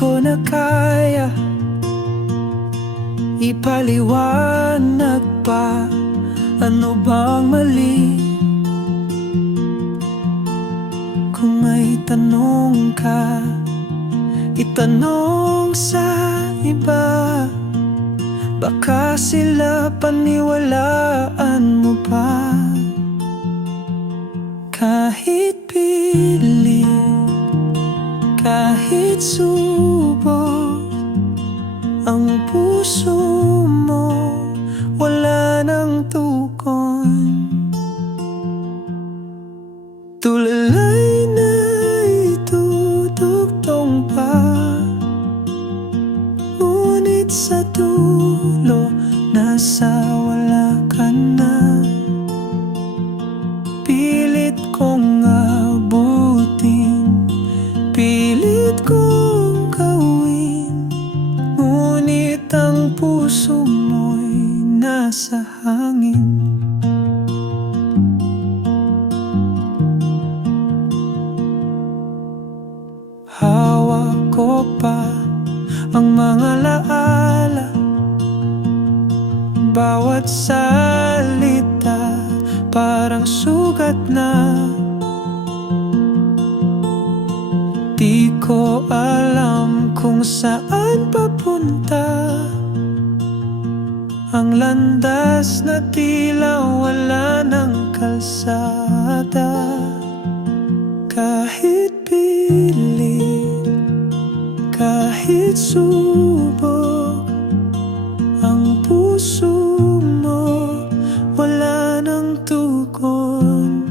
ko na kaya ipaliwanag pa. Ano bang mali? Kung may tanong ka, itanong sa iba. Baka sila paniwalaan mo pa. Kahit pili, kahit subok, ang puso mo wala nang tukon. Tulalay na itutugtong pa, ngunit sa dulo nasa wala ka na. Pilit kong abutin, pilit kong gawin, ngunit ang puso mo'y nasa hangin. Hawak ko pa ang mga laala, bawat salita parang sugat na. Di ko alam kung saan papunta ang landas na tila wala ng kalsada. Kahit pilit, kahit subok, ang puso mo wala nang tugon.